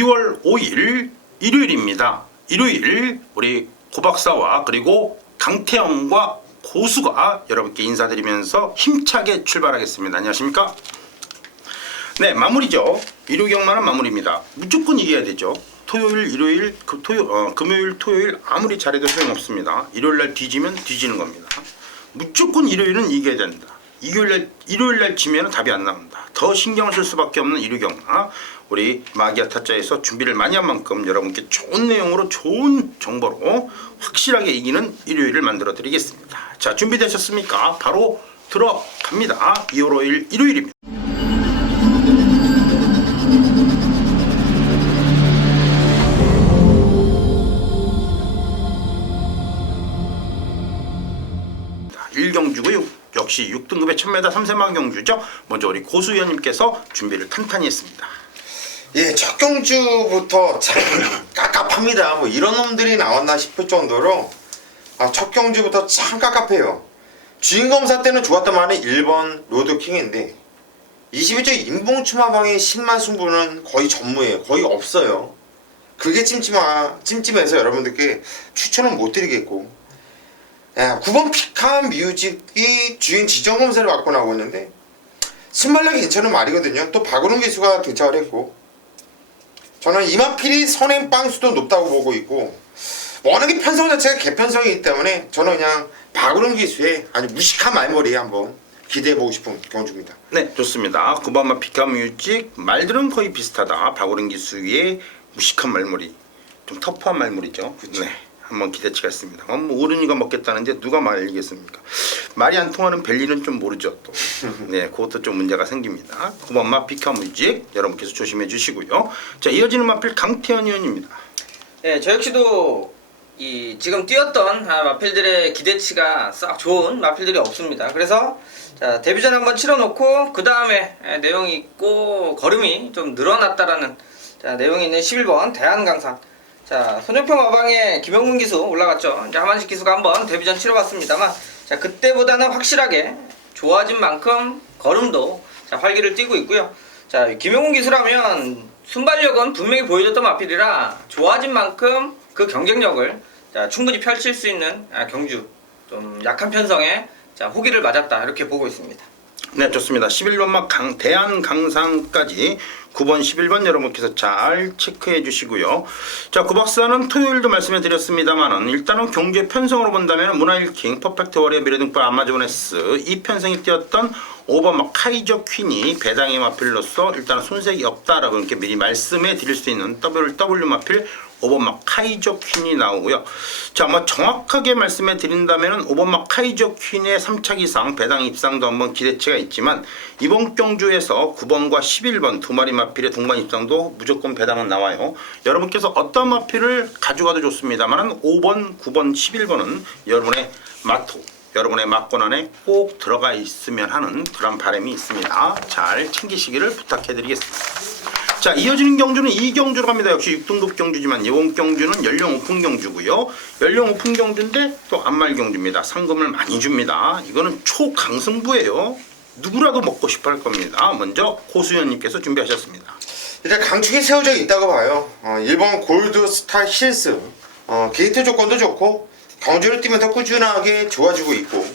2월 5일 일요일입니다. 일요일 우리 고박사와 그리고 강태형과 고수가 여러분께 인사드리면서 힘차게 출발하겠습니다. 안녕하십니까? 네, 마무리죠. 일요경만은 마무리입니다. 무조건 이겨야 되죠. 토요일, 일요일, 금요일, 토요일 아무리 잘해도 소용없습니다. 일요일날 뒤지면 뒤지는 겁니다. 무조건 일요일은 이겨야 된다. 일요일날 지면 답이 안 나온다. 더 신경을 쓸 수밖에 없는 일요경마. 우리 마기아 타짜에서 준비를 많이 한 만큼 여러분께 좋은 내용으로 좋은 정보로 확실하게 이기는 일요일을 만들어 드리겠습니다. 자, 준비되셨습니까? 바로 들어갑니다. 2월 5일 일요일입니다. 일경주고요. 역시 6등급의 1000m 3세마 경주죠. 먼저 우리 고수위원님께서 준비를 탄탄히 했습니다. 예, 첫 경주부터 참 깝깝합니다. 뭐 이런 놈들이 나왔나 싶을 정도로 첫 경주부터 참 깝깝해요. 주인검사 때는 좋았던 말은 1번 로드킹인데 21조 인봉추마방의 10만 승부는 거의 전무예요. 거의 없어요. 그게 찜찜해서 여러분들께 추천은 못 드리겠고, 9번 피칸 뮤직이 주인 지정검사를 맡고 나오고 있는데 순발력이 괜찮은 말이거든요. 또 박은웅 기수가 등장을 했고, 저는 이마필이 선행 빵수도 높다고 보고 있고, 워낙에 편성 자체가 개편성이기 때문에 저는 그냥 박은웅 기수의 아주 무식한 말머리에 한번 기대해보고 싶은 경주입니다. 네, 좋습니다. 9번마 피칸 뮤직 말들은 거의 비슷하다. 박오른 기수의 무식한 말머리, 좀 터프한 말머리죠. 그쵸. 네, 한번 기대치가 있습니다. 뭐 어른이가 먹겠다는데 누가 말리겠습니까? 말이 안 통하는 벨리는 좀 모르죠 또. 네, 그것도 좀 문제가 생깁니다. 9번마 피칸 뮤직 여러분께서 조심해 주시고요. 자, 이어지는 마필 강태현 의원입니다. 네, 저 역시도 지금 뛰었던 마필들의 기대치가 싹 좋은 마필들이 없습니다. 그래서 자, 데뷔전 한번 치러놓고 그 다음에 내용이 있고 걸음이 좀 늘어났다라는 내용이 있는 11번 대한강산. 자, 손정평 마방에 김영문 기수 올라갔죠. 이제 하만식 기수가 한번 데뷔전 치러봤습니다만, 자, 그때보다는 확실하게 좋아진 만큼 걸음도 활기를 띠고 있고요. 자, 김영문 기수라면 순발력은 분명히 보여줬던 마필이라 좋아진 만큼 그 경쟁력을 충분히 펼칠 수 있는 경주, 좀 약한 편성에 호기를 맞았다 이렇게 보고 있습니다. 네, 좋습니다. 11번마 대한강산까지 9번, 11번 여러분께서 잘 체크해 주시고요. 자, 구박사는 토요일도 말씀해 드렸습니다만은 일단은 경주의 편성으로 본다면 문화일킹, 퍼펙트 워리어, 미래등불, 아마존에스 이 편성이 뛰었던 5번마 카이저 퀸이 배당의 마필로서 일단은 손색이 없다라고 이렇게 미리 말씀해 드릴 수 있는 WW 마필 5번마 카이저 퀸이 나오고요. 자, 뭐 정확하게 말씀해 드린다면 5번마 카이저 퀸의 3차 이상 배당 입상도 한번 기대치가 있지만 이번 경주에서 9번과 11번 두 마리 마필의 동반 입상도 무조건 배당은 나와요. 여러분께서 어떤 마필을 가져가도 좋습니다만 5번, 9번, 11번은 여러분의 마토, 여러분의 막권 안에 꼭 들어가 있으면 하는 그런 바람이 있습니다. 잘 챙기시기를 부탁해드리겠습니다. 자, 이어지는 경주는 2경주로 갑니다. 역시 6등급 경주지만 이번 경주는 연령 오픈 경주고요. 연령 오픈 경주인데 또 안말 경주입니다. 상금을 많이 줍니다. 이거는 초강승부예요. 누구라도 먹고 싶어 할 겁니다. 먼저 고수연님께서 준비하셨습니다. 일단 강축이 세워져 있다고 봐요. 1번 골드스타 힐스, 게이트 조건도 좋고 경주를 뛰면서 꾸준하게 좋아지고 있고,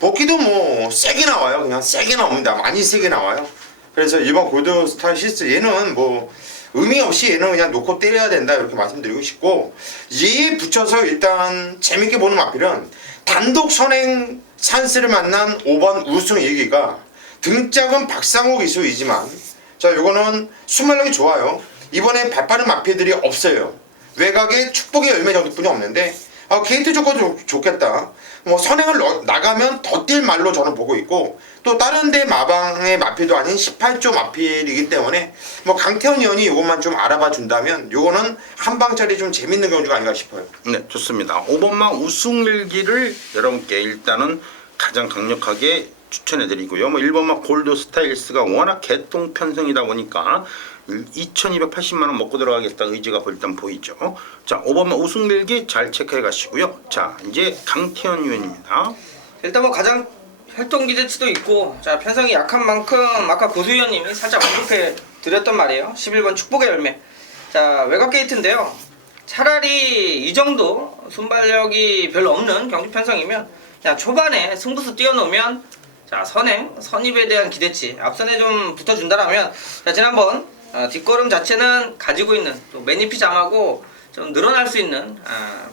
복귀도 뭐 세게 나와요. 그냥 세게 나옵니다. 많이 세게 나와요. 그래서 1번 골드스타 힐스 얘는 뭐 의미 없이 얘는 그냥 놓고 때려야 된다 이렇게 말씀드리고 싶고, 얘에 붙여서 일단 재밌게 보는 마필은 단독 선행 찬스를 만난 5번 우승 얘기가 등짝은 박상호 기수이지만, 자, 요거는 순발력이 좋아요. 이번에 발빠른 마필들이 없어요. 외곽에 축복의 열매 정도뿐이 없는데 게이트 조건도 좋겠다. 뭐 선행을 나가면 더 뛸 말로 저는 보고 있고, 또 다른 데 마방의 마필도 아닌 18조 마필이기 때문에 뭐 강태현 의원이 요것만 좀 알아봐 준다면 요거는 한 방짜리 좀 재밌는 경주가 아닌가 싶어요. 네, 좋습니다. 5번마 우승일기를 여러분께 일단은 가장 강력하게 추천해드리고요. 뭐 1번마 골드 스타일스가 워낙 개똥 편성이다 보니까 2280만원 먹고 들어가겠다 의지가 일단 보이죠. 자, 5번마 우승일기 잘 체크해 가시고요. 자, 이제 강태현 의원입니다. 일단 뭐 가장 활동 기대치도 있고, 자, 편성이 약한 만큼 아까 고수 의원님이 살짝 언급해 드렸던 말이에요. 11번 축복의 열매. 자, 외곽 게이트인데요. 차라리 이 정도 순발력이 별로 없는 경주 편성이면 그냥 초반에 승부수 띄워놓으면 자, 선입에 대한 기대치 앞선에 좀 붙어준다라면 자, 지난번 뒷걸음 자체는 가지고 있는 또 매니피 잠하고 좀 늘어날 수 있는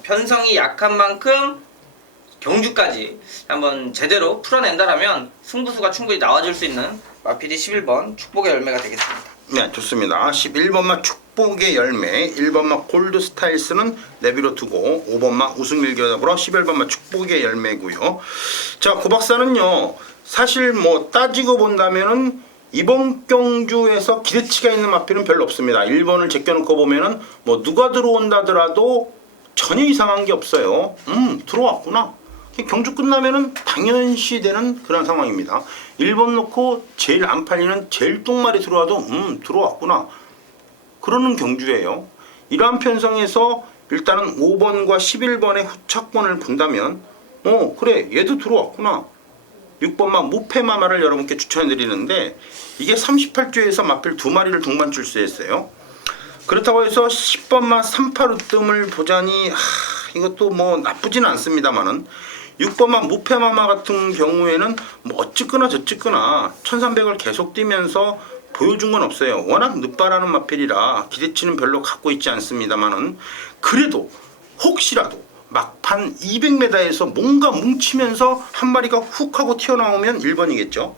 편성이 약한 만큼 경주까지 한번 제대로 풀어낸다라면 승부수가 충분히 나와줄 수 있는 마필이 11번 축복의 열매가 되겠습니다. 네, 좋습니다. 11번마 축복의 열매, 1번마 골드 스타일스는 내비로 두고 5번마 우승일기와 더불어 11번마 축복의 열매고요. 자, 고박사는요. 사실 뭐 따지고 본다면은 이번 경주에서 기대치가 있는 마필은 별로 없습니다. 1번을 제껴놓고 보면은 뭐 누가 들어온다더라도 전혀 이상한 게 없어요. 들어왔구나. 경주 끝나면은 당연시 되는 그런 상황입니다. 1번 놓고 제일 안 팔리는 제일 똥말이 들어와도 들어왔구나. 그러는 경주예요. 이러한 편성에서 일단은 5번과 11번의 후차권을 본다면 그래 얘도 들어왔구나. 6번마 무패마마를 여러분께 추천해 드리는데 이게 38주에서 마필 2마리를 동반 출시했어요. 그렇다고 해서 10번마 3파루뜸을 보자니 이것도 뭐 나쁘진 않습니다만은 6번마 무패마마 같은 경우에는 뭐 어찌거나 저찌거나 1300을 계속 뛰면서 보여준 건 없어요. 워낙 늦바라는 마필이라 기대치는 별로 갖고 있지 않습니다만은 그래도 혹시라도 막판 200m에서 뭔가 뭉치면서 한 마리가 훅 하고 튀어나오면 1번이겠죠.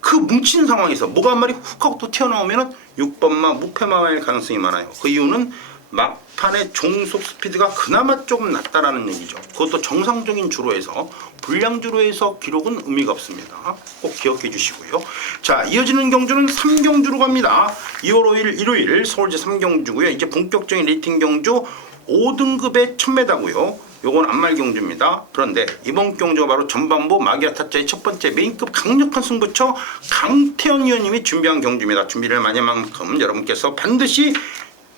그 뭉친 상황에서 뭐가 한 마리 훅 하고 또 튀어나오면 6번마 무패마마일 가능성이 많아요. 그 이유는 막판의 종속 스피드가 그나마 조금 낮다라는 얘기죠. 그것도 정상적인 주로에서 불량 주로에서 기록은 의미가 없습니다. 꼭 기억해 주시고요. 자, 이어지는 경주는 3경주로 갑니다. 2월 5일 일요일 서울제 3경주고요. 이제 본격적인 레이팅 경주 5등급의 1000m고요. 요건 안말 경주입니다. 그런데 이번 경주가 바로 전반부 마기아 타짜의 첫 번째 메인급 강력한 승부처 강태현 위원님이 준비한 경주입니다. 준비를 많이 한 만큼 여러분께서 반드시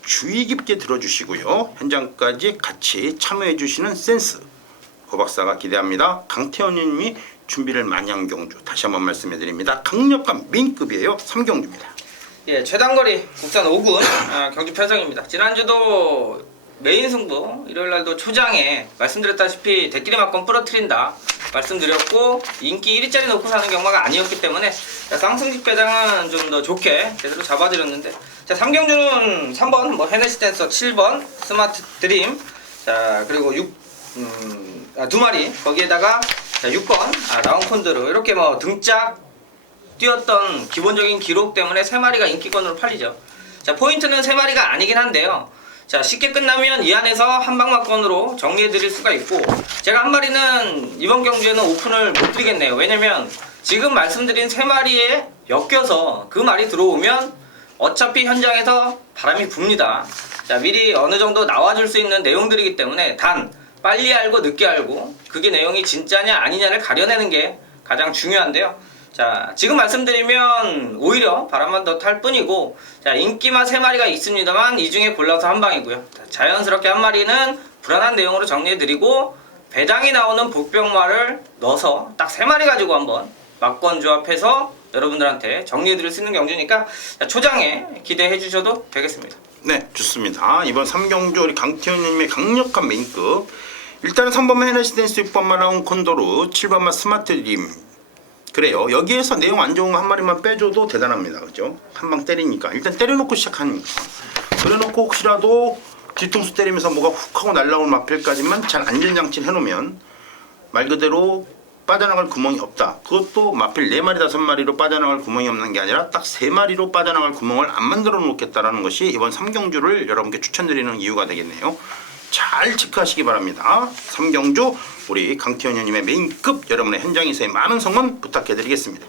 주의 깊게 들어주시고요. 현장까지 같이 참여해 주시는 센스 고박사가 기대합니다. 강태현 위원님이 준비를 많이 한 경주 다시 한번 말씀해 드립니다. 강력한 메인급이에요. 3경주입니다. 예, 최단거리 국산 5군 경주 편성입니다. 지난주도 메인 승부 일요일날도 초장에 말씀드렸다시피 대끼리 막건 부러뜨린다 말씀드렸고 인기 1위짜리 놓고 사는 경마가 아니었기 때문에 쌍승집 배당은 좀 더 좋게 제대로 잡아드렸는데 자 3경주는 3번 뭐 헤네시 댄서 7번 스마트 드림 자 그리고 2마리 거기에다가 자 6번 라운 콘드로 이렇게 뭐 등짝 뛰었던 기본적인 기록 때문에 3마리가 인기권으로 팔리죠. 자 포인트는 3마리가 아니긴 한데요. 자 쉽게 끝나면 이 안에서 한방막건으로 정리해 드릴 수가 있고 제가 한 마리는 이번 경주에는 오픈을 못 드리겠네요. 왜냐면 지금 말씀드린 3마리에 엮여서 그 말이 들어오면 어차피 현장에서 바람이 붑니다. 자 미리 어느 정도 나와줄 수 있는 내용들이기 때문에 단 빨리 알고 늦게 알고 그게 내용이 진짜냐 아니냐를 가려내는 게 가장 중요한데요. 자 지금 말씀드리면 오히려 바람만 더 탈 뿐이고 자 인기만 3마리가 있습니다만 이 중에 골라서 한 방이고요. 자연스럽게 한 마리는 불안한 내용으로 정리해드리고 배당이 나오는 복병마를 넣어서 딱 3마리 가지고 한번 막권 조합해서 여러분들한테 정리해드릴 수 있는 경주니까 자, 초장에 기대해 주셔도 되겠습니다. 네, 좋습니다. 이번 3경주 우리 강태현님의 강력한 메인급 일단은 3번만 헤네시 댄스 6번만 라운 콘도르 7번만 스마트 림 그래요. 여기에서 내용 안 좋은 거 한 마리만 빼줘도 대단합니다. 그죠? 한 방 때리니까. 일단 때려놓고 시작하니까. 그래놓고 혹시라도 뒤통수 때리면서 뭐가 훅 하고 날라올 마필까지만 잘 안전장치를 해놓으면 말 그대로 빠져나갈 구멍이 없다. 그것도 마필 4마리 5마리로 빠져나갈 구멍이 없는 게 아니라 딱 3마리로 빠져나갈 구멍을 안 만들어 놓겠다라는 것이 이번 3경주를 여러분께 추천드리는 이유가 되겠네요. 잘 체크하시기 바랍니다. 3경주 우리 강태현 형님의 메인급 여러분의 현장에서의 많은 성원 부탁해드리겠습니다.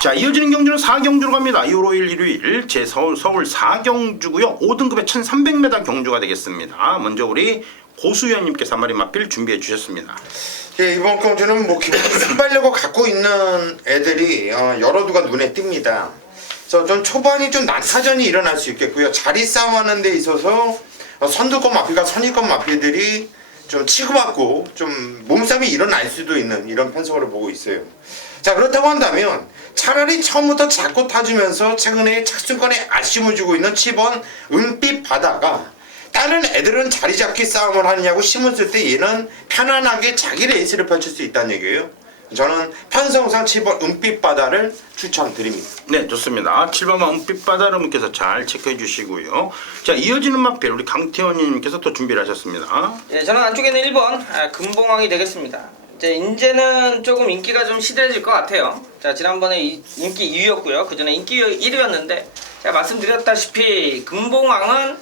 자 이어지는 경주는 4경주로 갑니다. 2월 5일 일요일 제 서울 4경주고요. 5등급의 1300m 경주가 되겠습니다. 먼저 우리 고수위원님께서 한 마리 마필 준비해 주셨습니다. 예, 이번 경주는 뭐 기본 순발력을 갖고 있는 애들이 여러 두가 눈에 띕니다. 그래서 좀 초반이 좀 난타전이 일어날 수 있겠고요. 자리 싸움하는 데 있어서 선두권 마필과 선위권 마필들이 좀 치고받고 좀 몸싸움이 일어날 수도 있는 이런 편성으로 보고 있어요. 자, 그렇다고 한다면 차라리 처음부터 자꾸 타주면서 최근에 착순권에 아쉬움을 주고 있는 7번 은빛 바다가 다른 애들은 자리 잡기 싸움을 하느냐고 심었을 때 얘는 편안하게 자기 레이스를 펼칠 수 있다는 얘기예요. 저는 편성상 7번 은빛 바다를 추천드립니다. 네, 좋습니다. 7번 은빛바다 여러분께서 잘 체크해 주시고요. 자, 이어지는 마필 우리 강태원님께서 또 준비를 하셨습니다. 예, 저는 안쪽에는 1번 금봉왕이 되겠습니다. 이제는 조금 인기가 좀 시들해질 것 같아요. 자, 지난번에 인기 2위였고요. 그 전에 인기 1위였는데 제가 말씀드렸다시피 금봉왕은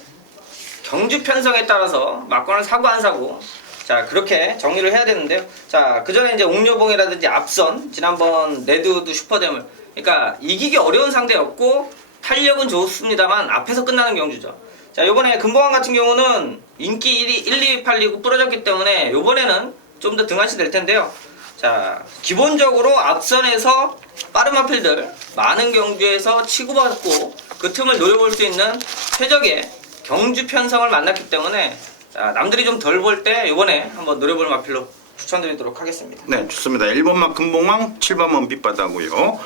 경주 편성에 따라서 막권을 사고 안 사고 자 그렇게 정리를 해야 되는데요. 자, 그 전에 이제 옥녀봉이라든지 앞선 지난번 레드우드 슈퍼댐을 그러니까 이기기 어려운 상대였고 탄력은 좋습니다만 앞에서 끝나는 경주죠. 자, 요번에 금봉왕 같은 경우는 인기 1, 2위 팔리고 부러졌기 때문에 요번에는 좀 더 등한시 될 텐데요. 자, 기본적으로 앞선에서 빠른 마필들 많은 경주에서 치고받고 그 틈을 노려볼 수 있는 최적의 경주 편성을 만났기 때문에 자, 남들이 좀 덜 볼 때 이번에 한번 노려볼 마필로 추천드리도록 하겠습니다. 네, 좋습니다. 1번만 금봉왕, 7번 은빛바다고요.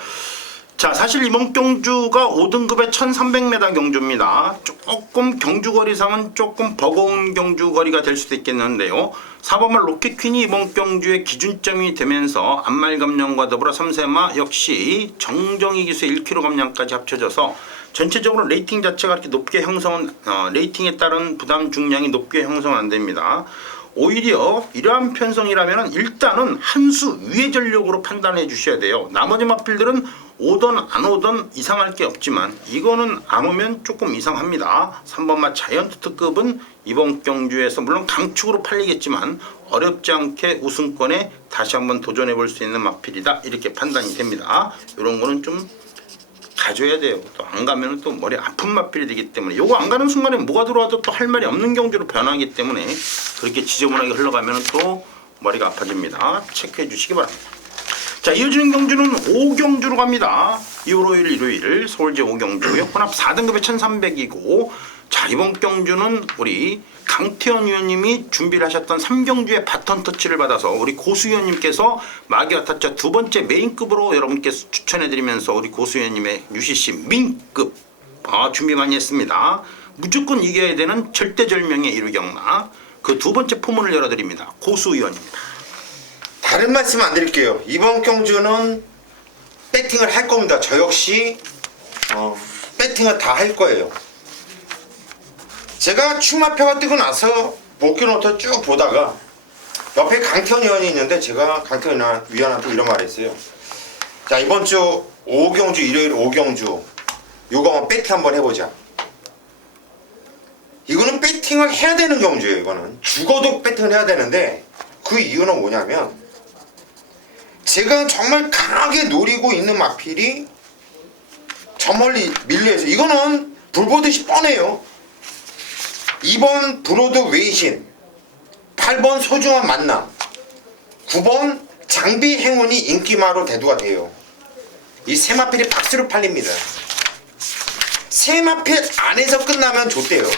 자, 사실 이번 경주가 5등급의 1300m 경주입니다. 조금 경주거리상은 조금 버거운 경주거리가 될 수도 있겠는데요. 4번만 로켓퀸이 이번 경주의 기준점이 되면서 안말 감량과 더불어 3세마 역시 정정희 기수의 1kg 감량까지 합쳐져서 전체적으로 레이팅 자체가 그렇게 높게 형성은 레이팅에 따른 부담 중량이 높게 형성 안 됩니다. 오히려 이러한 편성이라면 일단은 한 수 위의 전력으로 판단해 주셔야 돼요. 나머지 마필들은 오던 안 오던 이상할 게 없지만 이거는 안 오면 조금 이상합니다. 3번마 자이언트 특급은 이번 경주에서 물론 강축으로 팔리겠지만 어렵지 않게 우승권에 다시 한번 도전해 볼 수 있는 마필이다 이렇게 판단이 됩니다. 이런 거는 좀 가져야 돼요. 또 안 가면 또 머리 아픈 마필이 되기 때문에 요거 안 가는 순간에 뭐가 들어와도 또 할 말이 없는 경주로 변하기 때문에 그렇게 지저분하게 흘러가면 또 머리가 아파집니다. 체크해 주시기 바랍니다. 자, 이어지는 경주는 5경주로 갑니다. 2월 5일 일요일 서울제 5경주고요. 혼합 4등급의 1300이고 자, 이번 경주는 우리 강태현 위원님이 준비를 하셨던 3경주의 바톤 터치를 받아서 우리 고수 위원님께서 마기와 타짜 두 번째 메인급으로 여러분께서 추천해드리면서 우리 고수 위원님의 UCC 민급 준비 많이 했습니다. 무조건 이겨야 되는 절대절명의 이루경마 그 두 번째 포문을 열어드립니다. 고수 위원입니다. 다른 말씀 안 드릴게요. 이번 경주는 배팅을 할 겁니다. 저 역시 배팅을 다 할 거예요. 제가 축마표가 뜨고 나서 목표노트 쭉 보다가 옆에 강태현 위원이 있는데 제가 강태현 위원한테 이런 말을 했어요. 자, 이번 주 5경주 일요일 5경주 요거 한번 배팅 한번 해보자. 이거는 배팅을 해야 되는 경주예요. 이거는 죽어도 배팅을 해야 되는데 그 이유는 뭐냐면 제가 정말 강하게 노리고 있는 마필이 저 멀리 밀려서 이거는 불 보듯이 뻔해요. 2번 브로드 웨이신, 8번 소중한 만남, 9번 장비 행운이 인기마로 대두가 돼요. 이 세 마필이 박수로 팔립니다. 세 마필 안에서 끝나면 좋대요.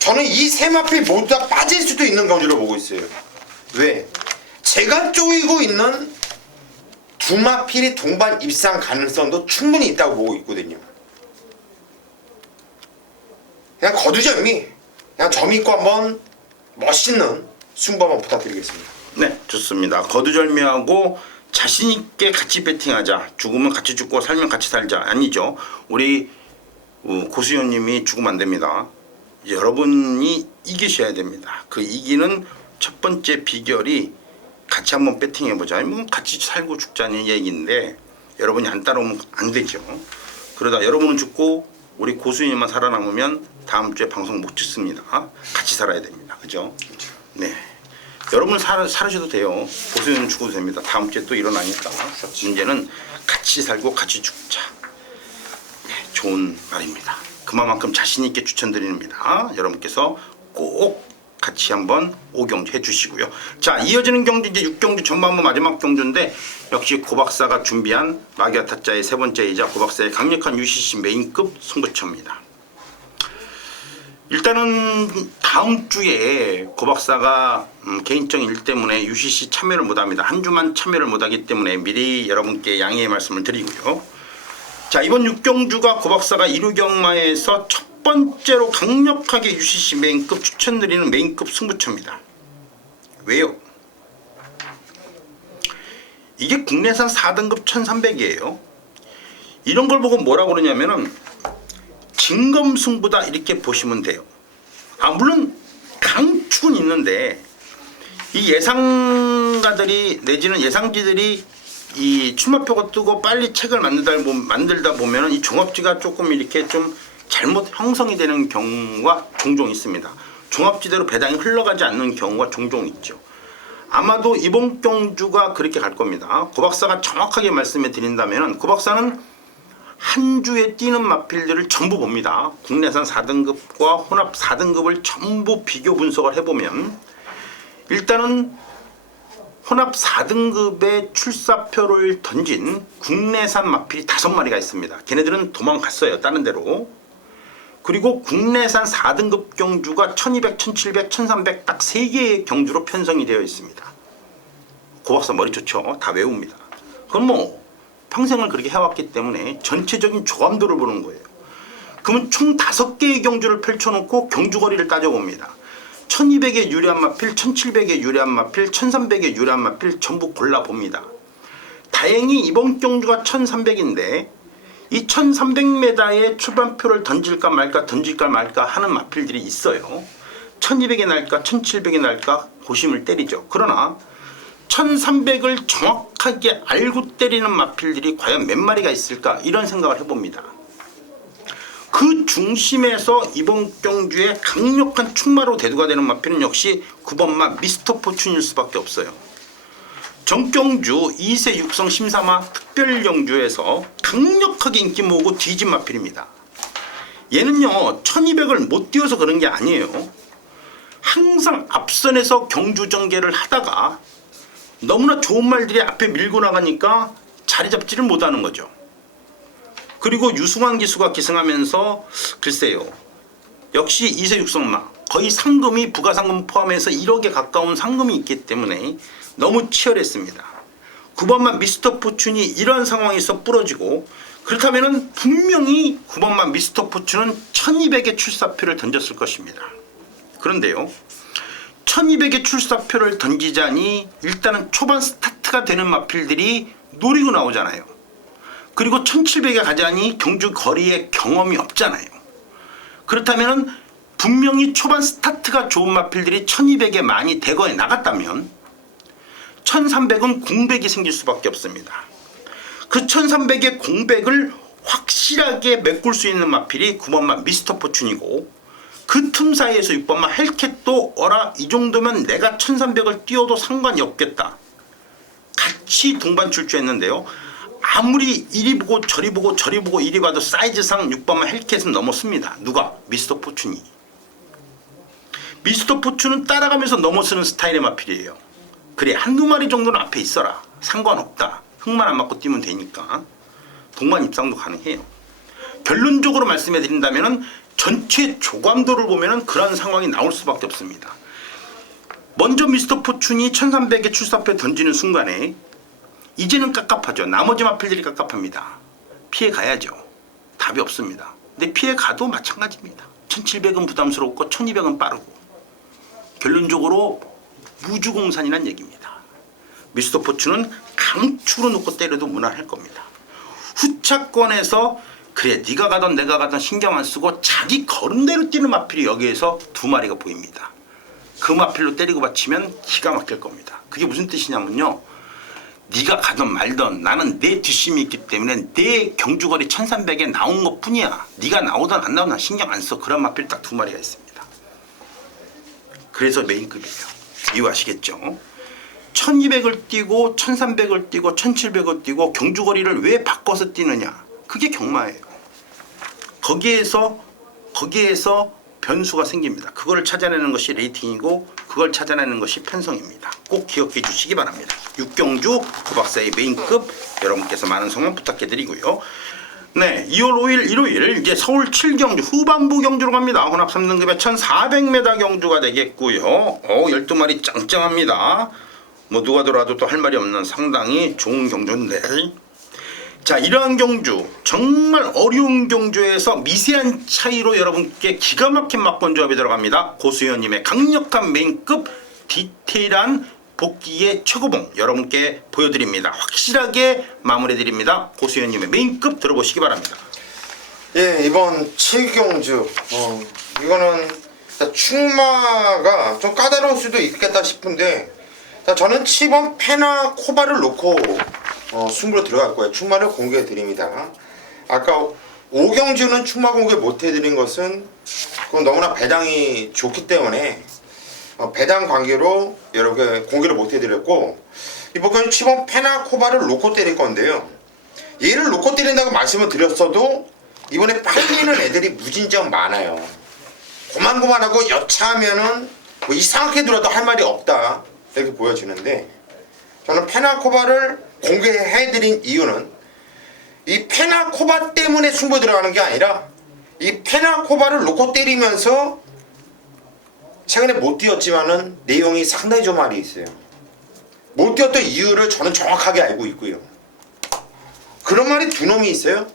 저는 이 세 마필 모두 다 빠질 수도 있는 경주를 보고 있어요. 왜? 제가 쪼이고 있는 두 마필이 동반 입상 가능성도 충분히 있다고 보고 있거든요. 그냥 거두절미 그냥 점있고 한번 멋있는 승부 한번 부탁드리겠습니다. 네, 좋습니다. 거두절미하고 자신있게 같이 배팅하자. 죽으면 같이 죽고 살면 같이 살자. 아니죠. 우리 고수연님이 죽으면 안 됩니다. 여러분이 이기셔야 됩니다. 그 이기는 첫 번째 비결이 같이 한번 배팅해보자. 뭐 같이 살고 죽자는 얘기인데 여러분이 안 따라오면 안 되죠. 그러다 여러분은 죽고 우리 고수연님만 살아남으면 다음 주에 방송 못 찍습니다. 같이 살아야 됩니다. 그죠? 네. 여러분 살으셔도 돼요. 고수연님 죽어도 됩니다. 다음 주에 또 일어나니까. 문제는 같이 살고 같이 죽자. 네, 좋은 말입니다. 그만큼 자신 있게 추천드립니다. 여러분께서 꼭 같이 한번 5경주 해주시고요. 자, 이어지는 경주 이제 6경주 전반부 마지막 경주인데 역시 고박사가 준비한 마기와 타짜의 세 번째이자 고박사의 강력한 UCC 메인급 승부처입니다. 일단은 다음 주에 고 박사가 개인적인 일 때문에 UCC 참여를 못합니다. 한 주만 참여를 못하기 때문에 미리 여러분께 양해의 말씀을 드리고요. 자, 이번 6경주가 고 박사가 1루 경마에서 첫 번째로 강력하게 UCC 메인급 추천드리는 메인급 승부처입니다. 왜요? 이게 국내산 4등급 1300이에요. 이런 걸 보고 뭐라고 그러냐면은 진검승부다 이렇게 보시면 돼요. 물론 강축은 있는데 이 예상가들이 내지는 예상지들이 이 출마표가 뜨고 빨리 책을 만들다 보면은 이 종합지가 조금 이렇게 좀 잘못 형성이 되는 경우가 종종 있습니다. 종합지대로 배당이 흘러가지 않는 경우가 종종 있죠. 아마도 이번 경주가 그렇게 갈 겁니다. 고 박사가 정확하게 말씀해 드린다면은 고 박사는 한 주에 뛰는 마필들을 전부 봅니다. 국내산 4등급과 혼합 4등급을 전부 비교 분석을 해보면 일단은 혼합 4등급의 출사표를 던진 국내산 마필이 5마리가 있습니다. 걔네들은 도망갔어요. 다른 데로. 그리고 국내산 4등급 경주가 1200, 1700, 1300 딱 3개의 경주로 편성이 되어 있습니다. 고 박사 머리 좋죠? 다 외웁니다. 그건 뭐 평생을 그렇게 해왔기 때문에 전체적인 조감도를 보는 거예요. 그러면 총 5개의 경주를 펼쳐놓고 경주거리를 따져봅니다. 1200에 유리한 마필, 1700에 유리한 마필, 1300에 유리한 마필 전부 골라봅니다. 다행히 이번 경주가 1300인데 이 1300m의 출발표를 던질까 말까 하는 마필들이 있어요. 1200에 날까 1700에 날까 고심을 때리죠. 그러나 1300을 정확하게 알고 때리는 마필들이 과연 몇 마리가 있을까 이런 생각을 해봅니다. 그 중심에서 이번 경주에 강력한 충마로 대두가 되는 마필은 역시 9번마 미스터 포춘일 수밖에 없어요. 전경주 2세 육성 심사마 특별경주에서 강력하게 인기 모으고 뒤진 마필입니다. 얘는요 1200을 못 뛰어서 그런 게 아니에요. 항상 앞선에서 경주 전개를 하다가 너무나 좋은 말들이 앞에 밀고 나가니까 자리 잡지를 못하는 거죠. 그리고 유승환 기수가 기승하면서 글쎄요. 역시 2세 육성마 거의 상금이 부가상금 포함해서 1억에 가까운 상금이 있기 때문에 너무 치열했습니다. 9번만 미스터 포춘이 이런 상황에서 부러지고 그렇다면 분명히 9번만 미스터 포춘은 1200의 출사표를 던졌을 것입니다. 그런데요. 1200의 출사표를 던지자니 일단은 초반 스타트가 되는 마필들이 노리고 나오잖아요. 그리고 1700에 가자니 경주 거리에 경험이 없잖아요. 그렇다면 분명히 초반 스타트가 좋은 마필들이 1200에 많이 대거에 나갔다면 1300은 공백이 생길 수밖에 없습니다. 그 1300의 공백을 확실하게 메꿀 수 있는 마필이 9번마 미스터 포춘이고 그 틈 사이에서 6번마 헬캣도 어라 이 정도면 내가 1300을 뛰어도 상관이 없겠다. 같이 동반 출주했는데요. 아무리 이리 보고 저리 보고 저리 보고 이리 봐도 사이즈상 6번마 헬캣은 넘었습니다. 누가? 미스터 포춘이. 미스터 포춘은 따라가면서 넘어서는 스타일의 마필이에요. 그래 한두 마리 정도는 앞에 있어라. 상관없다. 흙만 안 맞고 뛰면 되니까. 동반 입상도 가능해요. 결론적으로 말씀해 드린다면 전체 조감도를 보면 그런 상황이 나올 수밖에 없습니다. 먼저 미스터 포춘이 1300의 출사표에 던지는 순간에 이제는 깝깝하죠. 나머지 마필들이 깝깝합니다. 피해 가야죠. 답이 없습니다. 근데 피해 가도 마찬가지입니다. 1700은 부담스럽고 1200은 빠르고 결론적으로 무주공산이란 얘기입니다. 미스터 포춘은 강추로 놓고 때려도 무난할 겁니다. 후차권에서 그래 네가 가던 내가 가던 신경 안 쓰고 자기 걸음대로 뛰는 마필이 여기에서 2마리가 보입니다. 그 마필로 때리고 받치면 기가 막힐 겁니다. 그게 무슨 뜻이냐면요. 네가 가던 말던 나는 내 뒷심이 있기 때문에 내 경주거리 1300에 나온 것 뿐이야. 네가 나오든 안 나오든 신경 안 써. 그런 마필이 딱 2마리가 있습니다. 그래서 메인급이에요. 이해하시겠죠? 1200을 뛰고 1300을 뛰고 1700을 뛰고 경주거리를 왜 바꿔서 뛰느냐. 그게 경마예요. 거기에서 변수가 생깁니다. 그거를 찾아내는 것이 레이팅이고 그걸 찾아내는 것이 편성입니다. 꼭 기억해 주시기 바랍니다. 6경주 고 박사의 메인급 여러분께서 많은 성원 부탁해 드리고요. 네, 2월 5일 일요일 이제 서울 7경주 후반부 경주로 갑니다. 혼합 3등급의 1400m 경주가 되겠고요. 12마리 짱짱합니다. 뭐 누가 들어와도 또 할 말이 없는 상당히 좋은 경주인데, 자, 이러한 경주 정말 어려운 경주에서 미세한 차이로 여러분께 기가 막힌 막번 조합이 들어갑니다. 고수현님의 강력한 메인급 디테일한 복귀의 최고봉 여러분께 보여드립니다. 확실하게 마무리해드립니다. 고수현님의 메인급 들어보시기 바랍니다. 예, 이번 7경주 이거는 충마가 좀 까다로울 수도 있겠다 싶은데, 저는 7번 페나 코바를 놓고 승부로 들어갈 거예요. 충마를 공개해 드립니다. 아까 5경주는 충마 공개 못 해드린 것은 그건 너무나 배당이 좋기 때문에 배당 관계로 여러분께 공개를 못 해드렸고, 이번에는 7번 페나 코바를 놓고 때릴 건데요. 얘를 놓고 때린다고 말씀을 드렸어도 이번에 팔리는 애들이 무진장 많아요. 고만고만하고 여차하면은 뭐 이상하게 들어도 할 말이 없다 이렇게 보여지는데, 저는 페나코바를 공개해드린 이유는 이 페나코바 때문에 승부 들어가는 게 아니라 이 페나코바를 놓고 때리면서 최근에 못 뛰었지만은 내용이 상당히 좀 말이 있어요. 못 뛰었던 이유를 저는 정확하게 알고 있고요. 그런 말이 두 놈이 있어요.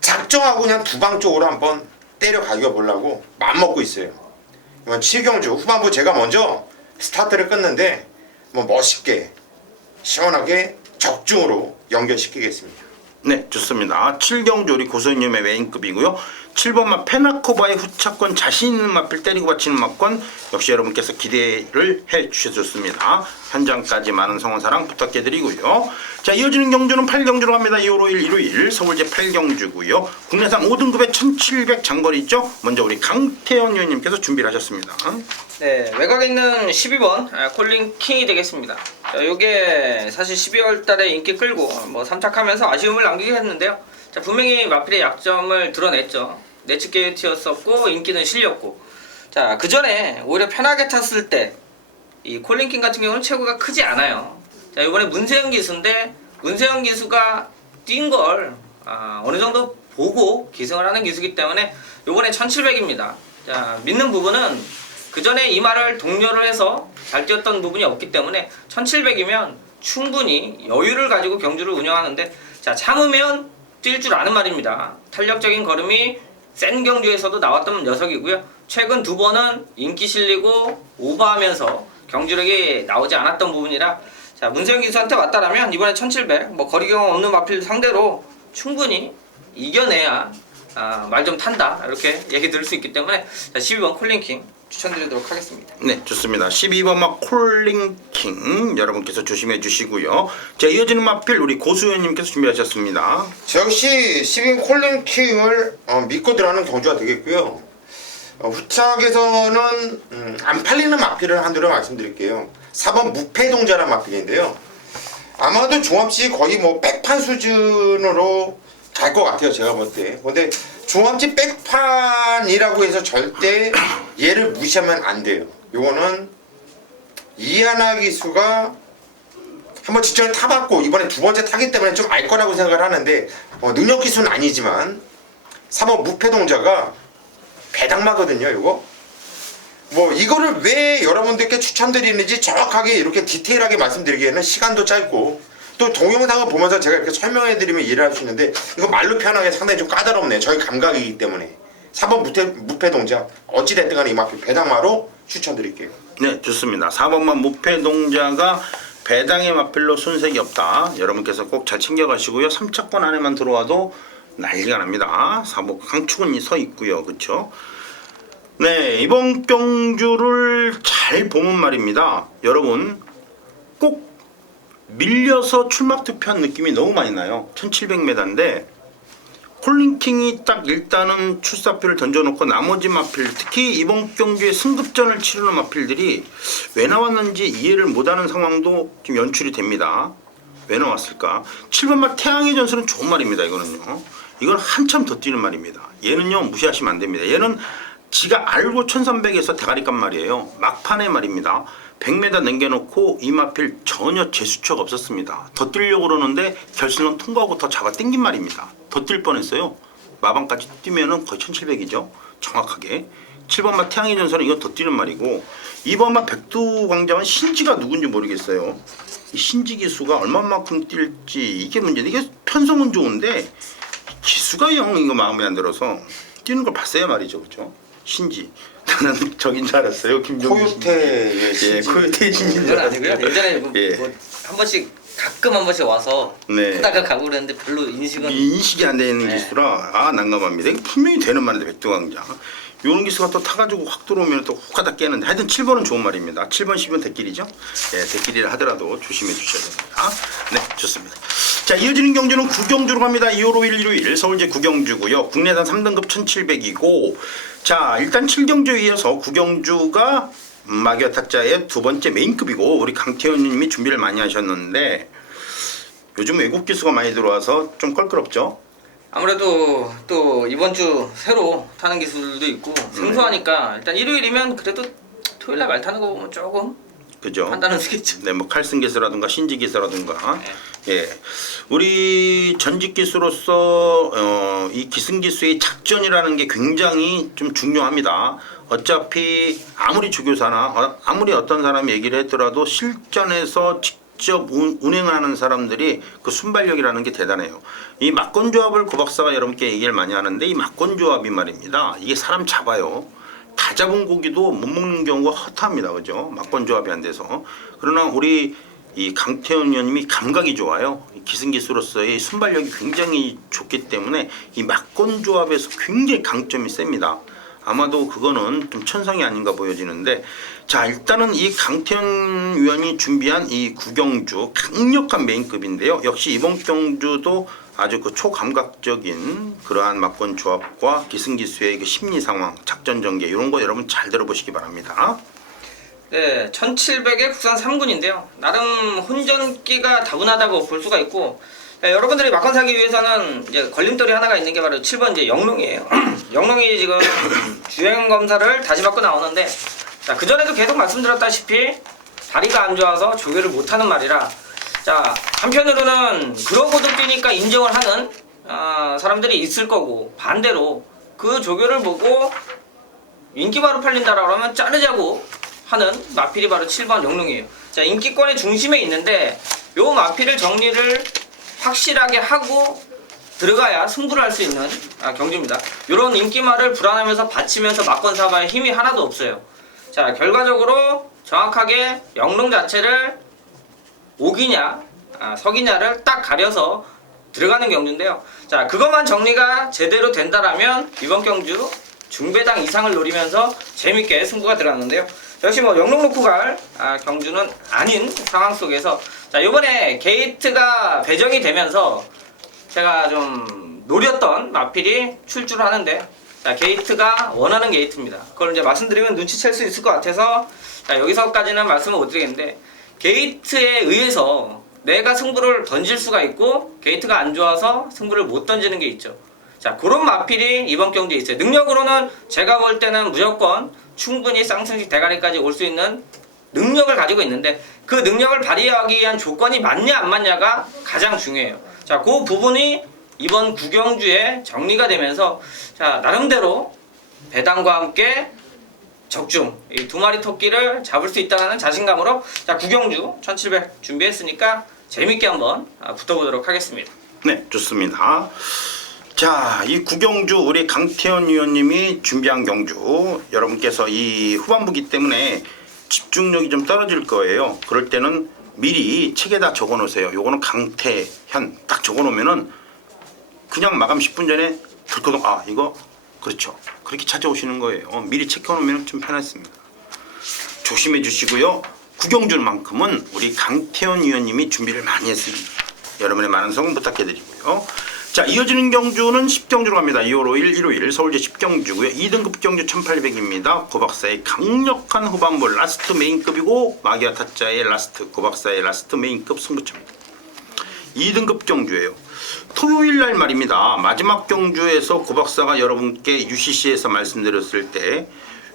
작정하고 그냥 두방 쪽으로 한번 때려 가겨보려고 맘먹고 있어요. 이번 7경주 후반부 제가 먼저 스타트를 끊는데 뭐 멋있게 시원하게 적중으로 연결시키겠습니다. 네, 좋습니다. 7경주 우리 고수현님의 메인급이고요. 7번마 페나코바의 후차권 자신 있는 마필 때리고 받치는 막권 역시 여러분께서 기대를 해주셨습니다. 현장까지 많은 성원사랑 부탁해드리고요. 자, 이어지는 경주는 8경주로 갑니다. 2월 5일 일요일 서울제 8경주고요. 국내산 5등급의 1700 장거리 있죠. 먼저 우리 강태현 의원님께서 준비를 하셨습니다. 네, 외곽에 있는 12번 콜린 킹이 되겠습니다. 자, 요게 사실 12월 달에 인기 끌고 뭐 3착하면서 아쉬움을 남기게 했는데요. 자, 분명히 마필의 약점을 드러냈죠. 내측 게이트였었고 인기는 실렸고, 자, 그 전에 오히려 편하게 탔을 때 이 콜린킹 같은 경우는 체구가 크지 않아요. 자, 이번에 문세영 기수인데 문세영 기수가 뛴 걸 어느 정도 보고 기승을 하는 기수기 때문에 요번에 1700입니다. 자, 믿는 부분은 그 전에 이 말을 독려를 해서 잘 뛰었던 부분이 없기 때문에 1700이면 충분히 여유를 가지고 경주를 운영하는데, 자, 참으면 뛸 줄 아는 말입니다. 탄력적인 걸음이 센 경주에서도 나왔던 녀석이고요. 최근 두 번은 인기 실리고 오버하면서 경주력이 나오지 않았던 부분이라, 자, 문세영 기수한테 왔다라면 이번에 1700 뭐 거리 경험 없는 마필 상대로 충분히 이겨내야 말 좀 탄다 이렇게 얘기 들을 수 있기 때문에, 자, 12번 콜린킹 추천드리도록 하겠습니다. 네, 좋습니다. 12번마 콜링킹 여러분께서 조심해 주시고요. 자, 이어지는 마필 우리 고수현님께서 준비하셨습니다. 저 역시 12번 콜린킹을 믿고 들어가는 경주가 되겠고요. 후착에서는 안 팔리는 마필을 한두로 말씀드릴게요. 4번 무패동자라는 마필인데요. 아마도 종합지 거의 뭐 백판 수준으로 갈 것 같아요, 제가 볼 때. 근데 종합지 백판이라고 해서 절대 얘를 무시하면 안 돼요. 요거는 이하나 기수가 한번 직전에 타봤고 이번에 두 번째 타기 때문에 좀 알 거라고 생각을 하는데, 능력 기수는 아니지만 3번 무패동자가 배당마거든요. 요거 뭐 이거를 왜 여러분들께 추천드리는지 정확하게 이렇게 디테일하게 말씀드리기에는 시간도 짧고, 또 동영상을 보면서 제가 이렇게 설명해드리면 이해를 할 수 있는데 이거 말로 표현하기 상당히 좀 까다롭네요. 저희 감각이기 때문에 4번 무패동자 어찌됐든 간에 이 마필 배당마로 추천드릴게요. 네, 좋습니다. 4번만 무패동자가 배당의 마필로 손색이 없다. 여러분께서 꼭 잘 챙겨가시고요. 3차권 안에만 들어와도 난리가 납니다. 4번 강축은 서 있고요. 그렇죠? 네, 이번 경주를 잘 보면 말입니다. 여러분 꼭 밀려서 출막 투표한 느낌이 너무 많이 나요. 1700m인데 콜린킹이 딱 일단은 출사표를 던져놓고 나머지 마필, 특히 이번 경주에 승급전을 치르는 마필들이 왜 나왔는지 이해를 못하는 상황도 좀 연출이 됩니다. 왜 나왔을까? 7번마 태양의 전설은 좋은 말입니다. 이거는요. 이건 한참 더 뛰는 말입니다. 얘는요 무시하시면 안 됩니다. 얘는 지가 알고 1300에서 대가리값 말이에요. 막판의 말입니다. 100m 남겨놓고 이마필 전혀 제수처가 없었습니다. 더 뛰려고 그러는데 결승은 통과하고 더 잡아 당긴 말입니다. 더 뛸 뻔했어요. 마방까지 뛰면은 거의 1700이죠. 정확하게. 7번마 태양의 전설은 이거 더 뛰는 말이고 2번마 백두광장은 신지가 누군지 모르겠어요. 이 신지 기수가 얼마만큼 뛸지 이게 문제인데 이게 편성은 좋은데 기수가 영 이거 마음에 안 들어서 뛰는 걸 봤어야 말이죠. 그죠? 신지. 나는 저긴 줄 알았어요. 김종민 코요테의 신지. 예, 코요테의 신지인 줄 그건 아니고요. 알았는데. 예전에 예. 한 번씩 가끔 한 번씩 와서 네. 하다가 가고 그랬는데 별로 인식은 인식이 안 되는 네. 기수라 난감합니다. 이게 분명히 되는 말인데 백두광장. 요런 기수가 또 타가지고 확 들어오면 또 훅하다 깨는데 하여튼 7번은 좋은 말입니다. 7번 10번 대길이죠. 예, 대길이라 하더라도 조심해 주셔야 됩니다. 네, 좋습니다. 자, 이어지는 경주는 구경주로 갑니다. 2월 5일 일요일 서울제 구경주고요. 국내산 3등급 1700이고 자, 일단 7경주에 이어서 구경주가 마기와 타짜의 두 번째 메인급이고 우리 강태현 님이 준비를 많이 하셨는데 요즘 외국 기수가 많이 들어와서 좀 껄끄럽죠. 아무래도 또 이번 주 새로 타는 기술도 있고 생소하니까 일단 일요일이면 그래도 토요일날 말 타는 거 보면 조금 그죠? 판단은 쓰겠죠. 네, 뭐 칼슨 기수라든가 신지 기수라든가, 예, 우리 전직 기수로서 이 기승 기수의 작전이라는 게 굉장히 좀 중요합니다. 어차피 아무리 주교사나 아무리 어떤 사람이 얘기를 했더라도 실전에서 직접 운행하는 사람들이 그 순발력이라는 게 대단해요. 이 막건조합을 고 박사가 여러분께 얘기를 많이 하는데 이 막건조합이 말입니다. 이게 사람 잡아요. 다 잡은 고기도 못 먹는 경우가 허탈합니다. 그죠? 막건 조합이 안 돼서. 그러나 우리 이 강태현 의원님이 감각이 좋아요. 기승기수로서의 순발력이 굉장히 좋기 때문에 이 막건 조합에서 굉장히 강점이 셉니다. 아마도 그거는 좀 천성이 아닌가 보여지는데 자, 일단은 이 강태현 의원이 준비한 이 구경주 강력한 메인급인데요. 역시 이번 경주도 아주 그 초감각적인 그러한 막건 조합과 기승기수의 그 심리 상황, 작전 전개 이런 거 여러분 잘 들어보시기 바랍니다. 네, 1700의 국산 3군인데요. 나름 혼전기가 다분하다고 볼 수가 있고 여러분들이 막건 사기 위해서는 이제 걸림돌이 하나가 있는 게 바로 7번 이제 영롱이에요. 영롱이 지금 주행 검사를 다시 받고 나오는데 자, 그전에도 계속 말씀드렸다시피 다리가 안 좋아서 조교를 못하는 말이라 자, 한편으로는 그러고도 뛰니까 인정을 하는 사람들이 있을 거고 반대로 그 조교를 보고 인기 바로 팔린다라고 하면 자르자고 하는 마필이 바로 7번 영롱이에요. 자, 인기권의 중심에 있는데 요 마필을 정리를 확실하게 하고 들어가야 승부를 할 수 있는 경주입니다. 이런 인기말을 불안하면서 받치면서 막건 사바에 힘이 하나도 없어요. 자, 결과적으로 정확하게 영롱 자체를 오기냐 석이냐를 딱 가려서 들어가는 경주인데요. 자, 그것만 정리가 제대로 된다라면 이번 경주 중배당 이상을 노리면서 재밌게 승부가 들어갔는데요. 역시 뭐 영롱 놓고 갈 경주는 아닌 상황 속에서 자, 이번에 게이트가 배정이 되면서 제가 좀 노렸던 마필이 출주를 하는데 자, 게이트가 원하는 게이트입니다. 그걸 이제 말씀드리면 눈치챌 수 있을 것 같아서 자, 여기서까지는 말씀을 못 드리겠는데 게이트에 의해서 내가 승부를 던질 수가 있고 게이트가 안 좋아서 승부를 못 던지는 게 있죠. 자, 그런 마필이 이번 경기에 있어요. 능력으로는 제가 볼 때는 무조건 충분히 쌍승식 대가리까지 올 수 있는 능력을 가지고 있는데 그 능력을 발휘하기 위한 조건이 맞냐 안 맞냐가 가장 중요해요. 자, 그 부분이 이번 구경주에 정리가 되면서 자, 나름대로 배당과 함께 적중 이 두 마리 토끼를 잡을 수 있다는 자신감으로 자, 구경주 1700 준비했으니까 재밌게 한번 붙어보도록 하겠습니다. 네, 좋습니다. 자, 이 구경주 우리 강태현 의원님이 준비한 경주 여러분께서 이 후반부기 때문에 집중력이 좀 떨어질 거예요. 그럴 때는 미리 책에다 적어 놓으세요. 요거는 강태현 딱 적어 놓으면은 그냥 마감 10분 전에 들거든 이거 그렇죠. 그렇게 찾아오시는 거예요. 미리 체크해 놓으면 좀 편했습니다. 조심해 주시고요. 구경주만큼은 우리 강태현 의원님이 준비를 많이 했습니다. 여러분의 많은 성원 부탁해 드리고요. 자, 이어지는 경주는 10경주로 갑니다. 2월 5일 일요일 서울제 10경주고요. 2등급 경주 1800입니다. 고박사의 강력한 후반부 라스트 메인급이고 마기와 타짜의 라스트 고박사의 라스트 메인급 승부처입니다. 2등급 경주예요. 토요일 날 말입니다. 마지막 경주에서 고박사가 여러분께 UCC에서 말씀드렸을 때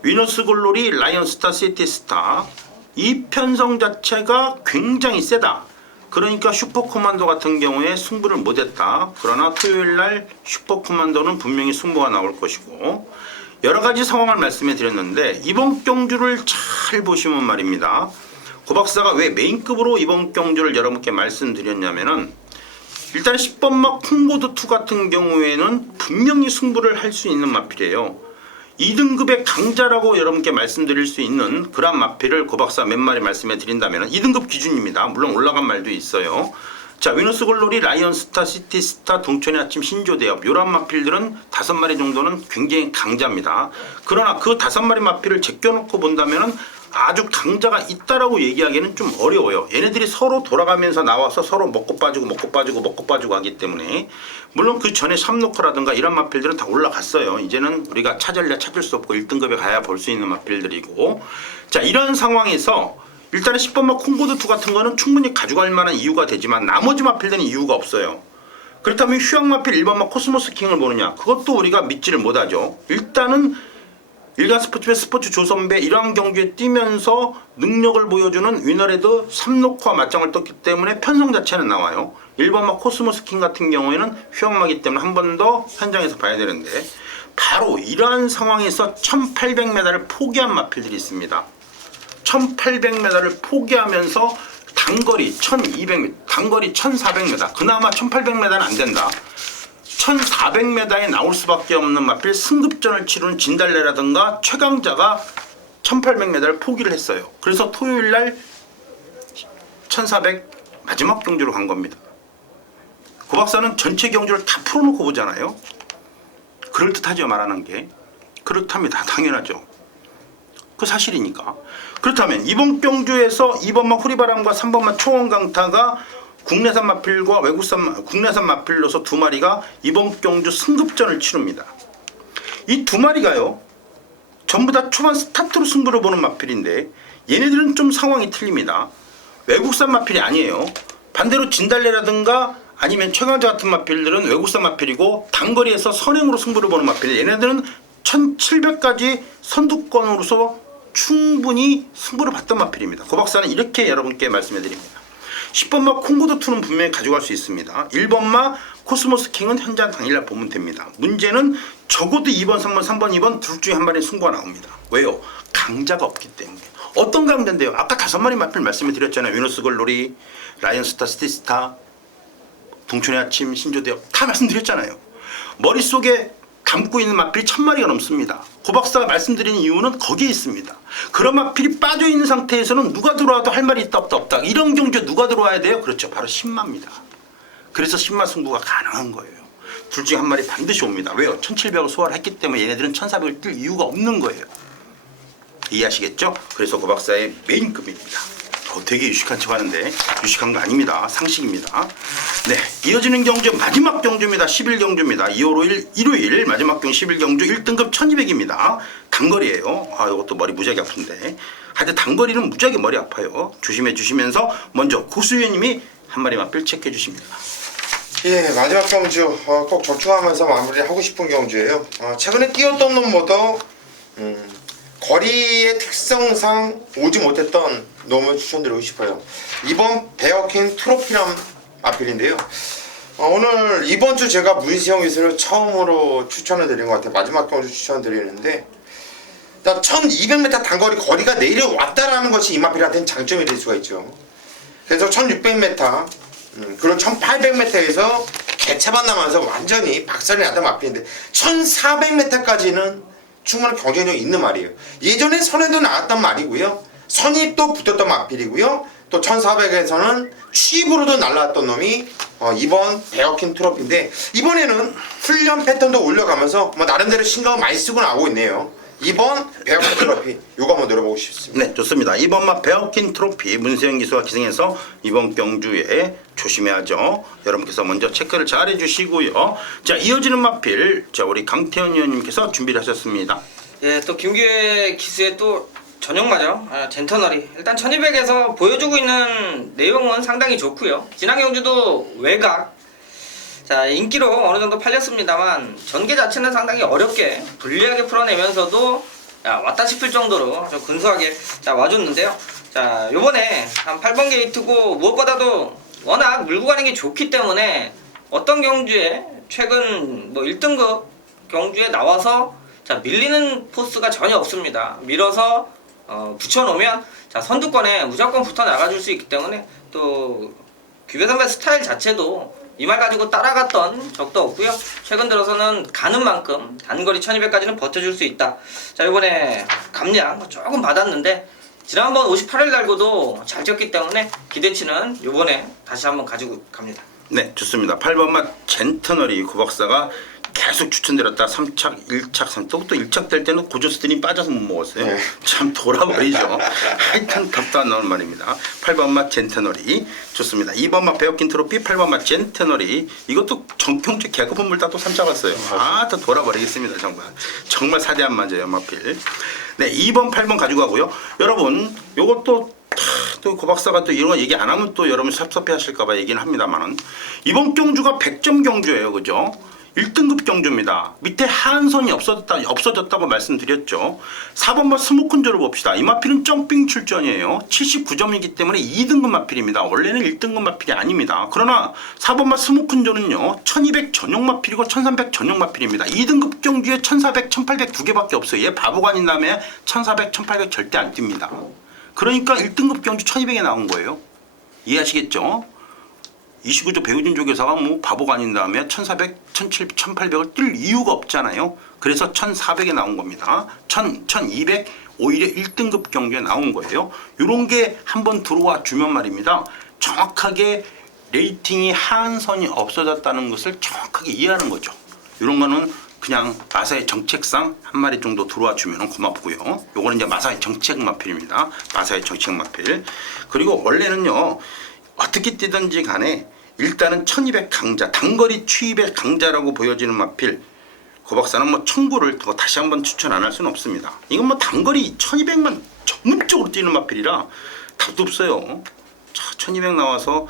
위너스 골로리 라이언스타 시티스타 이 편성 자체가 굉장히 세다. 그러니까 슈퍼코만도 같은 경우에 승부를 못했다. 그러나 토요일날 슈퍼코만도는 분명히 승부가 나올 것이고 여러 가지 상황을 말씀해 드렸는데 이번 경주를 잘 보시면 말입니다. 고 박사가 왜 메인급으로 이번 경주를 여러분께 말씀드렸냐면은 일단 10번 막 콩고드2 같은 경우에는 분명히 승부를 할 수 있는 마필이에요. 2등급의 강자라고 여러분께 말씀드릴 수 있는 그런 마필을 고 박사 몇 마리 말씀해 드린다면 2등급 기준입니다. 물론 올라간 말도 있어요. 자, 위너스 글로리, 라이언스타, 시티스타, 동천의 아침, 신조대업 이런 마필들은 5마리 정도는 굉장히 강자입니다. 그러나 그 5마리 마필을 제껴놓고 본다면 아주 강자가 있다라고 얘기하기는 좀 어려워요. 얘네들이 서로 돌아가면서 나와서 서로 먹고 빠지고 하기 때문에 물론 그 전에 샴노커라든가 이런 마필들은 다 올라갔어요. 이제는 우리가 찾을 수 없고 1등급에 가야 볼 수 있는 마필들이고 자 이런 상황에서 일단은 10번마 콩고드2 같은 거는 충분히 가져갈 만한 이유가 되지만 나머지 마필들은 이유가 없어요. 그렇다면 휴양마필 1번마 코스모스 킹을 보느냐 그것도 우리가 믿지를 못하죠. 일단은 일간 스포츠배 스포츠 조선배 이러한 경기에 뛰면서 능력을 보여주는 위너레드 3노크와 맞짱을 떴기 때문에 편성 자체는 나와요. 1번마 코스모스 킹 같은 경우에는 휴양마기 때문에 한 번 더 현장에서 봐야 되는데 바로 이러한 상황에서 1800m를 포기한 마필들이 있습니다. 1800m를 포기하면서 단거리 1200m, 단거리 1400m, 그나마 1800m는 안 된다. 1400m에 나올 수밖에 없는 마필 승급전을 치르는 진달래라든가 최강자가 1800m를 포기를 했어요. 그래서 토요일날 1400 마지막 경주로 간 겁니다. 고 박사는 전체 경주를 다 풀어놓고 보잖아요. 그럴듯하죠 말하는 게. 그렇답니다. 당연하죠. 그 사실이니까. 그렇다면 이번 경주에서 2번마 후리바람과 3번마 초원강타가 국내산 마필과 국내산 마필로서 2마리가 이번 경주 승급전을 치릅니다. 이 2마리가요 전부 다 초반 스타트로 승부를 보는 마필인데 얘네들은 좀 상황이 틀립니다. 외국산 마필이 아니에요. 반대로 진달래라든가 아니면 최강자 같은 마필들은 외국산 마필이고 단거리에서 선행으로 승부를 보는 마필. 얘네들은 1700까지 선두권으로서 충분히 승부를 봤던 마필입니다. 고 박사는 이렇게 여러분께 말씀해 드립니다. 10번마 콩고드2는 분명히 가져갈 수 있습니다. 1번마 코스모스 킹은 현장 당일날 보면 됩니다. 문제는 적어도 2번, 3번, 3번, 2번 둘 중에 한 마리 승부가 나옵니다. 왜요? 강자가 없기 때문에. 어떤 강자인데요? 아까 5마리 마필 말씀해 드렸잖아요. 위너스 글로리, 라이언스타, 시티스타, 동천의 아침, 신조대업 다 말씀드렸잖아요. 머릿속에 담고 있는 마필이 1000마리가 넘습니다. 고 박사가 말씀드린 이유는 거기에 있습니다. 그런 마필이 빠져있는 상태에서는 누가 들어와도 할 말이 있다 없다. 이런 경주에 누가 들어와야 돼요? 그렇죠. 바로 10마입니다. 그래서 10마 승부가 가능한 거예요. 둘 중에 한 마리 반드시 옵니다. 왜요? 1700을 소화를 했기 때문에 얘네들은 1400을 뛸 이유가 없는 거예요. 이해하시겠죠? 그래서 고 박사의 메인급입니다. 되게 유식한 척 하는데 유식한 거 아닙니다. 상식입니다. 네, 이어지는 경주 마지막 경주입니다. 10일 경주입니다. 2월 5일 일요일 마지막 경주 10일 경주 1등급 1200입니다. 단거리예요. 아, 이것도 머리 무지하게 아픈데. 하여튼 단거리는 무지하게 머리 아파요. 조심해 주시면서 먼저 고수위원님이 한 마리 마필 체크해 주십니다. 예, 마지막 경주 꼭 적중하면서 마무리하고 싶은 경주예요. 최근에 뛰었던 놈보다 거리의 특성상 오지 못했던 놈을 추천드리고 싶어요. 이번 베어킹 트로피란 마필인데요. 오늘 이번 주 제가 문시영 기술을 처음으로 추천을 드린 것 같아요. 마지막 경주 추천드리는데 1200m 단거리 거리가 내려왔다라는 것이 이 마필한테는 장점이 될 수가 있죠. 그래서 1600m 그리고 1800m에서 개차반 남아서 완전히 박살이 났던 마필인데 1400m까지는 충분히 경쟁력이 있는 말이에요. 예전에 선에도 나왔던 말이고요. 선이 또 붙었던 마필이고요. 또 1400에서는 취입으로도 날라왔던 놈이 이번 베어킨 트로피인데 이번에는 훈련 패턴도 올려가면서 나름대로 신경을 많이 쓰고 나오고 있네요. 이번 베어킨 트로피 요거 한번 노려보고 싶습니다. 네, 좋습니다. 이번 베어킨 트로피 문세영 기수가 기승해서 이번 경주에 조심해야죠. 여러분께서 먼저 체크를 잘 해주시고요. 자, 이어지는 마필 자 우리 강태현 의원님께서 준비를 하셨습니다. 예, 또 김규혜 기수의 또 전용마죠. 젠터너리. 일단 1200에서 보여주고 있는 내용은 상당히 좋고요. 지난 경주도 외곽. 자, 인기로 어느 정도 팔렸습니다만 전개 자체는 상당히 어렵게 불리하게 풀어내면서도 왔다 싶을 정도로 좀 근소하게 와줬는데요. 자, 요번에 한 8번 게이트고 무엇보다도 워낙 물고 가는 게 좋기 때문에 어떤 경주에 최근 뭐 1등급 경주에 나와서 자 밀리는 포스가 전혀 없습니다. 밀어서 붙여놓으면 자 선두권에 무조건 붙어 나가줄 수 있기 때문에 또 규배 선배 스타일 자체도 이 말 가지고 따라갔던 적도 없고요. 최근 들어서는 가는 만큼 단거리 1200까지는 버텨줄 수 있다. 자 이번에 감량 조금 받았는데 지난번 58일 날고도 잘 뛰었기 때문에 기대치는 요번에 다시 한번 가지고 갑니다. 네, 좋습니다. 8번 맛 젠터널이 구박사가 계속 추천드렸다. 3착, 1착, 3착. 또 1착 될 때는 고조스들이 빠져서 못 먹었어요. 네. 참 돌아버리죠. 하여튼 답도 안 나오는 말입니다. 8번 맛 젠터널이 좋습니다. 2번 맛 베어킨 트로피, 8번 맛 젠터널이 이것도 정경주 개그품을 따또 3착 왔어요. 더 돌아버리겠습니다. 정말 사대 안 맞아요. 마필. 네, 2번, 8번 가지고 가고요. 여러분, 요것도 또 고박사가 또 이런 거 얘기 안 하면 또 여러분 섭섭해 하실까봐 얘기는 합니다만은 이번 경주가 100점 경주예요. 그죠? 1등급 경주입니다. 밑에 하한선이 없어졌다고 말씀드렸죠. 4번마 스모큰조를 봅시다. 이 마필은 점핑 출전이에요. 79점이기 때문에 2등급 마필입니다. 원래는 1등급 마필이 아닙니다. 그러나 4번마 스모큰조는요. 1200 전용 마필이고 1300 전용 마필입니다. 2등급 경주에 1400, 1800 두 개밖에 없어요. 얘 바보가 아닌 다음에 1400, 1800 절대 안 뜁니다. 그러니까 1등급 경주 1200에 나온 거예요. 이해하시겠죠? 29조 배우진 조교사가 뭐 바보가 아닌 다음에 1400, 1700, 1800을 뛸 이유가 없잖아요. 그래서 1400에 나온 겁니다. 1200 오히려 1등급 경주에 나온 거예요. 이런 게 한번 들어와 주면 말입니다. 정확하게 레이팅이 하한선이 없어졌다는 것을 정확하게 이해하는 거죠. 이런 거는 그냥 마사의 정책상 한 마리 정도 들어와 주면 고맙고요. 요거는 이제 마사의 정책 마필입니다. 마사의 정책 마필. 그리고 원래는요. 어떻게 뛰든지 간에 일단은 1200 강자, 단거리 추입의 강자라고 보여지는 마필. 고박사는 뭐 청구를 더 다시 한번 추천 안 할 수는 없습니다. 이건 뭐 단거리 1200만 전문적으로 뛰는 마필이라 답도 없어요. 1200 나와서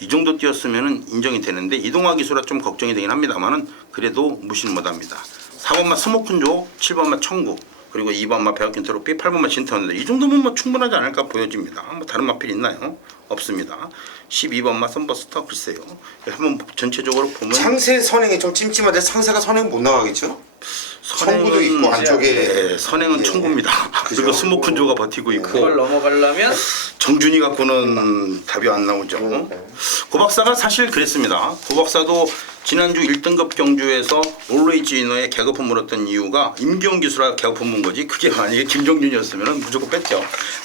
이 정도 뛰었으면 인정이 되는데 이동화 기술은 좀 걱정이 되긴 합니다만은 그래도 무시는 못합니다. 4번마 스모큰조, 7번마 청구, 그리고 2번마 베어킨 트로피, 8번마 진터인데 이 정도면 뭐 충분하지 않을까 보여집니다. 뭐 다른 마필 있나요? 없습니다. 12번마 썬버스터 글쎄요. 한번 전체적으로 보면 상세 선행이 좀 찜찜한데 상세가 선행 못 나가겠죠? 청구도 있고 안쪽에 네, 선행은 청구입니다. 그죠? 그리고 스모큰조가 버티고 있고 그걸 넘어가려면 정준이 갖고는 답이 안 나오죠. 고박사가 사실 그랬습니다. 고박사도 지난주 1등급 경주에서 올레이즈 위너에 개거품 물었던 이유가 임기훈 기수라 개거품 문 거지. 그게 만약에 김정준이었으면 무조건 뺐죠.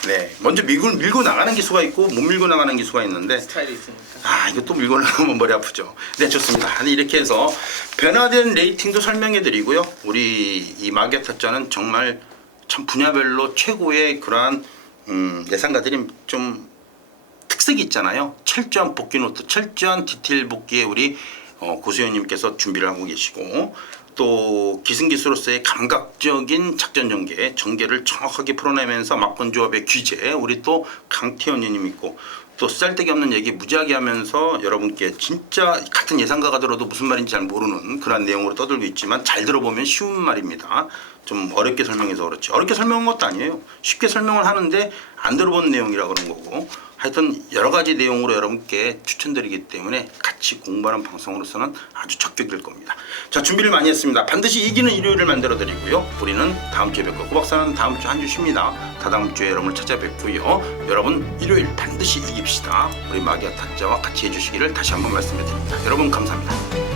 네, 먼저 밀고 나가는 기수가 있고 못 밀고 나가는 기수가 있는데 스타일이 있으니까. 이것도 밀고 나가면 머리 아프죠. 네, 좋습니다. 이렇게 해서 변화된 레이팅도 설명해 드리고요. 우리 이 마기아 타짜는 정말 참 분야별로 최고의 그러한 예상가들이 좀 특색이 있잖아요. 철저한 복귀 노트, 철저한 디테일 복귀에 우리 고수현님께서 준비를 하고 계시고 또 기승기수로서의 감각적인 작전 전개를 정확하게 풀어내면서 막권 조합의 규제, 우리 또 강태현님 있고 또 쓸데기 없는 얘기 무지하게 하면서 여러분께 진짜 같은 예상가가 들어도 무슨 말인지 잘 모르는 그런 내용으로 떠들고 있지만 잘 들어보면 쉬운 말입니다. 좀 어렵게 설명해서 그렇지. 어렵게 설명한 것도 아니에요. 쉽게 설명을 하는데 안 들어본 내용이라 그런 거고 하여튼 여러 가지 내용으로 여러분께 추천드리기 때문에 같이 공부하는 방송으로서는 아주 적격일 겁니다. 자, 준비를 많이 했습니다. 반드시 이기는 일요일을 만들어 드리고요. 우리는 다음 주에 뵙고 고박사는 다음 주 한 주 쉬입니다. 다다음 주에 여러분을 찾아뵙고요. 여러분 일요일 반드시 이깁시다. 우리 마기아 타짜와 같이 해주시기를 다시 한번 말씀해 드립니다. 여러분 감사합니다.